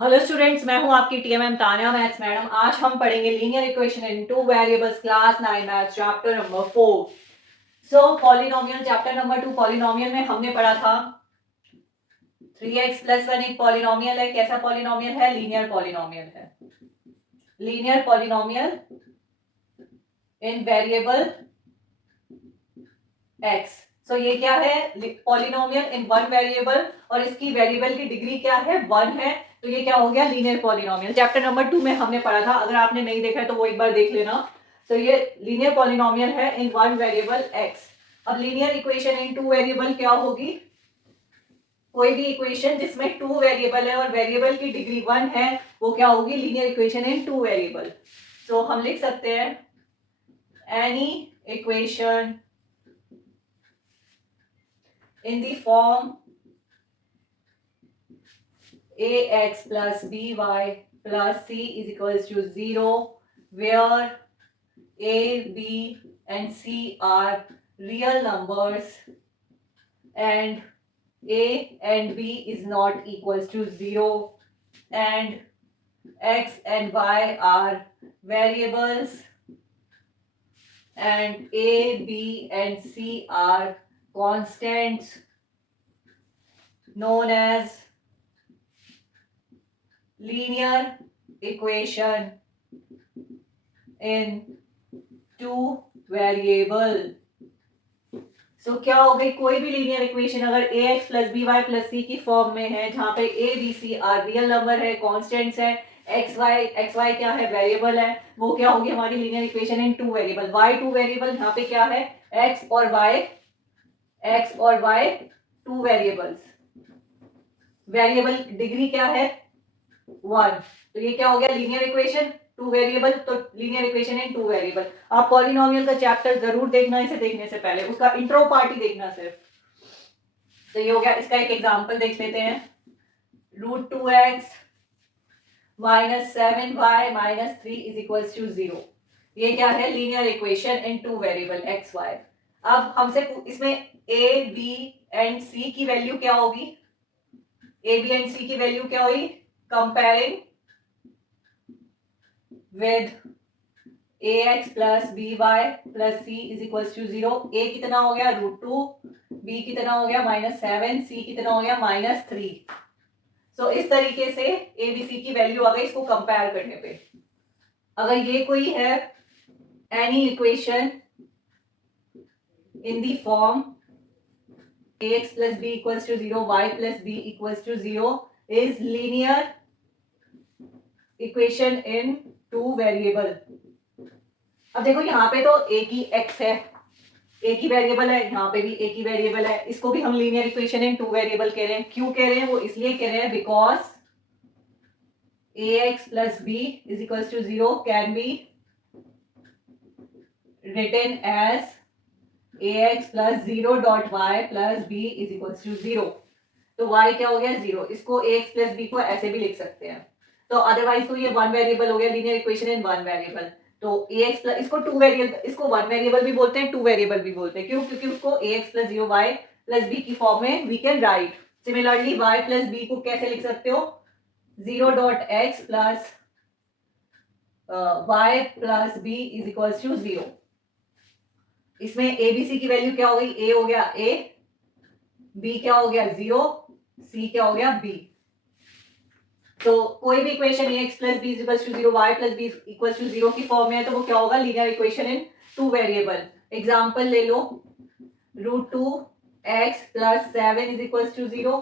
Hello students, मैं हूं आपकी टीएमएम तान्या मैथ्स मैडम। आज हम पढ़ेंगे linear equation in two variables, class 9 maths, chapter number 4। So polynomial, chapter number 2 polynomial में हमने पढ़ा था 3x प्लस 1 एक पॉलिनोमियल है। कैसा पॉलिनोमियल है? लीनियर पॉलिनोमियल है। लीनियर पॉलिनोमियल इन वेरिएबल x। सो ये क्या है? पॉलिनोमियल इन वन वेरिएबल, और इसकी वेरिएबल की डिग्री क्या है? 1 है। तो ये क्या हो गया? Linear polynomial. चैप्टर नंबर 2 में हमने पढ़ा था, अगर आपने नहीं देखा है तो वो एक बार देख लेना। तो ये लीनियर पॉलिनोमियल है इन वन वेरिएबल x। अब linear equation in two variable क्या होगी? कोई भी इक्वेशन जिसमें टू वेरिएबल है और वेरिएबल की डिग्री 1 है, वो क्या होगी? Linear equation in two variable. So हम लिख सकते हैं any equation in the form ax plus by plus c is equals to 0, where a, b and c are real numbers and a and b is not equals to 0, and x and y are variables and a, b and c are constants known as linear equation in two variable। So क्या हो गई? कोई भी linear equation अगर a x plus b y plus c की form में है, जहां पे a b c are real number है, कॉन्स्टेंट्स है, एक्स वाई क्या है? वेरिएबल है, वो क्या होगी हमारी linear equation in two variable. Why two variable, यहाँ पे क्या है? एक्स और वाई, एक्स और y two variables. Variable degree क्या है? 1। तो ये क्या हो गया? Linear equation two variable. तो linear equation in two variable. आप पॉलिनोमियल का चैप्टर जरूर देखना, इसे देखने से पहले उसका इंट्रो पार्ट ही देखना सिर्फ। तो ये हो गया। इसका एक एग्जांपल देख लेते हैं। √2x minus 7y minus 3 is equals to 0। ये क्या है? Linear equation in two variable x y. अब हमसे इसमें ए बी एंड सी की वैल्यू क्या होगी? ए बी एंड सी की वैल्यू क्या होगी? Comparing with ax plus by plus c is equals to 0। a कितना हो गया? √2, b कितना हो गया? -7, c कितना हो गया? -3। सो इस तरीके से a b c की वैल्यू आ गई इसको कंपेयर करने पे। अगर ये कोई है any equation in the form ax plus b equals to 0, y plus b equals to 0 is linear equation in two variable। अब देखो यहाँ पे तो एक ही x है, एक ही वेरिएबल है, यहाँ पे भी एक ही वेरिएबल है, इसको भी हम linear equation in two variable कह रहे हैं। क्यों कह रहे हैं? वो इसलिए कह रहे हैं because ax plus b is equals to 0 can be written as ax plus 0 dot y plus b is equals to 0। तो y क्या हो गया? 0। इसको ax plus b को ऐसे भी लिख सकते हैं। तो अदरवाइज तो ये वन वेरिएबल हो गया, linear equation in one variable. तो ax प्लस, इसको टू वेरिएबल, इसको वन वेरिएबल भी बोलते हैं, टू वेरिएबल भी बोलते हैं। क्यों? क्योंकि उसको ax plus 0 y plus b की फॉर्म में we can write. Similarly y plus b को कैसे लिख सकते हो? 0 dot x plus y plus b is equals to 0। इसमें ए बी सी की वैल्यू क्या हो गई? a हो गया a, b क्या हो गया? 0, c क्या हो गया? b। तो कोई भी equation ax plus b equals to 0, y plus b equals to 0 की फॉर्म में है, तो वो क्या होगा? Linear equation in two variable. Example ले लो, √2x plus 7 is equals to 0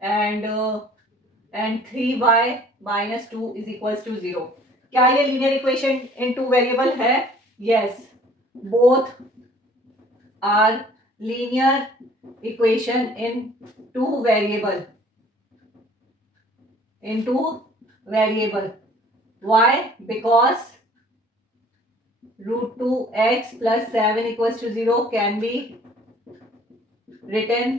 and 3y minus 2 is equals to 0। क्या ये linear equation in two variable है? Yes, both are linear equation in two variable, into variable। Why? Because √2x plus 7 equals to 0 can be written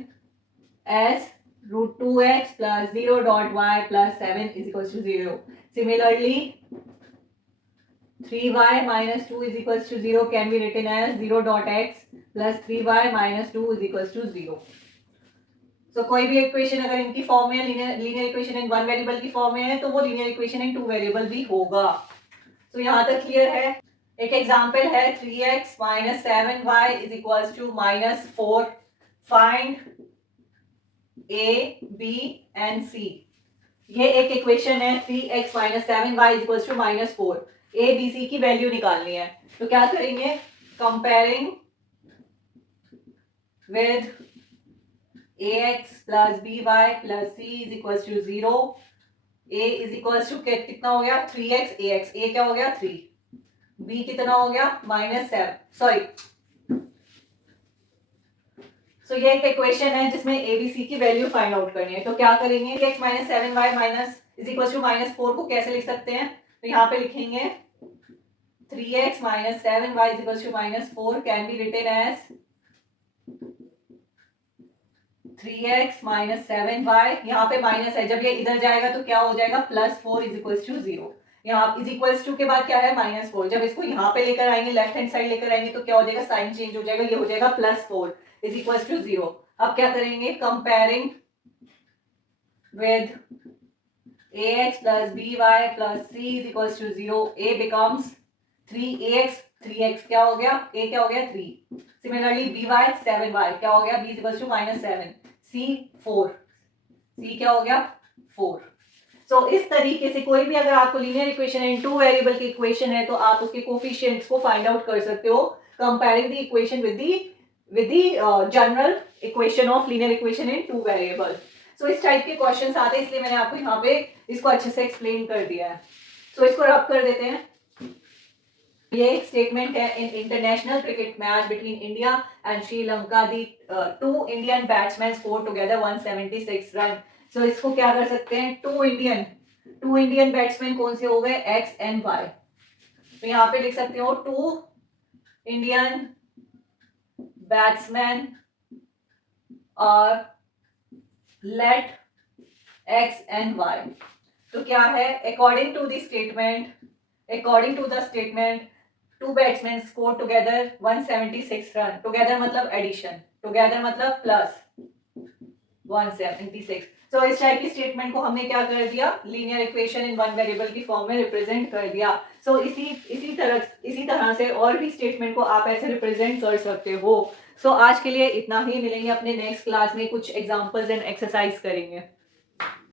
as √2x plus 0 dot y plus 7 is equals to 0। Similarly, 3y minus 2 is equals to 0 can be written as 0 dot x plus 3y minus 2 is equals to 0। तो कोई भी equation अगर इनकी form में linear equation in one variable की form में है तो वो linear equation in two variable भी होगा। तो यहाँ तक क्लियर है। एक एग्जांपल है 3x - 7y = -4, find a b and c। ये एक इक्वेशन है 3x - 7y = -4, a b c की वैल्यू निकालनी है। तो क्या करेंगे, comparing with ax plus by plus c = 0, a कितना हो गया 3x ax, a क्या हो गया 3, b कितना हो गया -7, सॉरी। सो ये एक इक्वेशन है जिसमें a b c की वैल्यू फाइंड आउट करनी है। तो क्या करेंगे, x - 7y -4 को कैसे लिख सकते हैं, तो यहाँ पे लिखेंगे 3x - 7y -4 can be written as 3x - 7y, यहाँ पे माइनस है, जब ये इधर जाएगा तो क्या हो जाएगा +4 = 0। यहाँ इज के बाद क्या है -4, जब इसको यहाँ पे लेकर आएंगे, लेफ्ट हैंड साइड लेकर आएंगे तो क्या हो जाएगा, साइन चेंज हो जाएगा, ये हो जाएगा +4 = 0। अब क्या करेंगे, comparing with ax plus by plus c = 0, a becomes 3ax, 3x क्या हो गया, a क्या हो गया 3, सिमिलरली by 7y क्या हो गया, b = -7, c 4, c क्या हो गया 4। सो इस तरीके से कोई भी अगर आपको linear equation in two variable की इक्वेशन है तो आप उसके कोफिशिएंट्स को फाइंड आउट कर सकते हो, comparing the equation with the general equation of linear equation in two variable. So इस टाइप के क्वेश्चंस आते हैं, इसलिए मैंने आपको यहाँ पे इसको अच्छे से एक्सप्लेन कर दिया है। सो इसको रब कर देते हैं। ये एक स्टेटमेंट है, in international cricket match between India and Sri Lanka the 2 Indian batsman score together 176 run. So इसको क्या कर सकते हैं, टू इंडियन बैट्समैन कौन से हो गए, एक्स एंड वाई। तो यहाँ पे लिख सकते हो 2 इंडियन बैट्समैन और लेट x and y। तो क्या है, according to the statement 2 batsman score together 176 run. Together मतलब एडिशन, टुगेदर मतलब प्लस 176। तो इस टाइप की स्टेटमेंट को हमने क्या कर दिया, linear equation in one variable की फॉर्म में रिप्रेजेंट कर दिया। सो इसी तरह से और भी स्टेटमेंट को आप ऐसे रिप्रेजेंट कर सकते हो। सो आज के लिए इतना ही, मिलेंगे अपने नेक्स्ट क्लास में, कुछ एग्जांपल्स एंड एक्सरसाइज करेंगे।